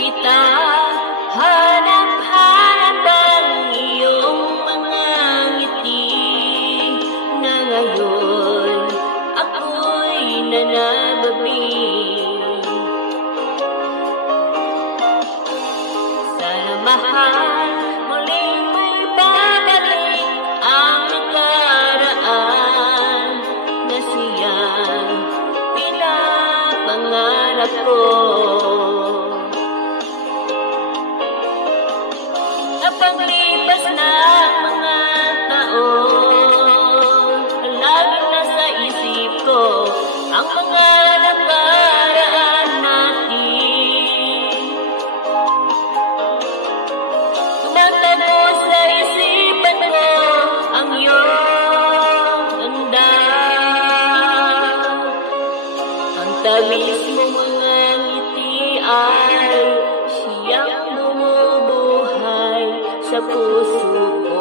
kita, hanap-hanap ang iyong mga ngiti na ngayon ako'y nananabing. Sana mahal muling may babalik ang nakaraan na siyang pinapangarap ko. Paglipas ng mga taon, laging nasa isip ko ang mga nakaraan natin. Tumatago sa isipan ko ang iyong ganda, ang tamis mo mga ngiti ay siyang bumubuhay sa puso ko.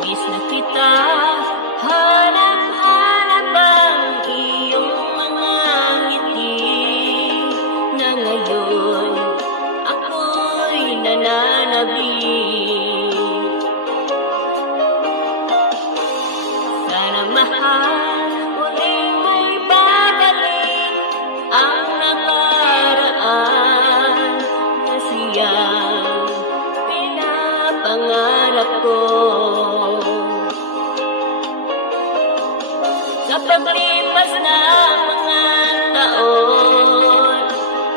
Miss na kita, hanap-hanap ang iyong mga ngiti na ngayon ako'y nananabing. Sana mahal muling may babalik ang nakaraan na siyang pinapangarap ko. Sa paglipas ng mga taon,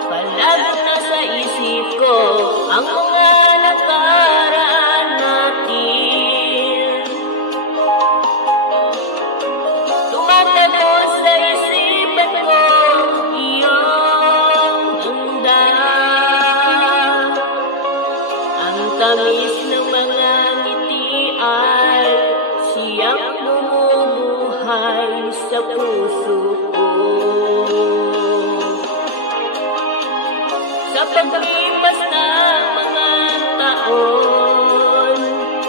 palaging nasa isip ko ang mga nakaraan natin. Tumatago sa isipan ko iyong ganda, ang tamis ng mga ngiti ay siyang bumubuhay sa puso ko. Sa paglipas ng mga taon,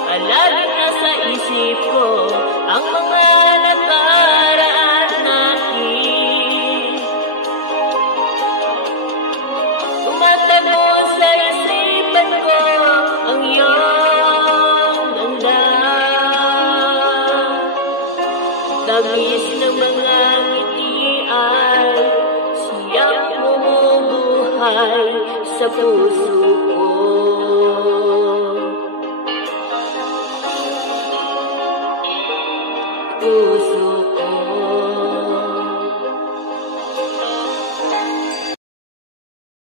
palaging nasa isip ko ang mga nakaraan natin. Tumatago sa isipan ko ang iyong ganda, tamis ng mga ngiti ay siyang bumubuhay sa puso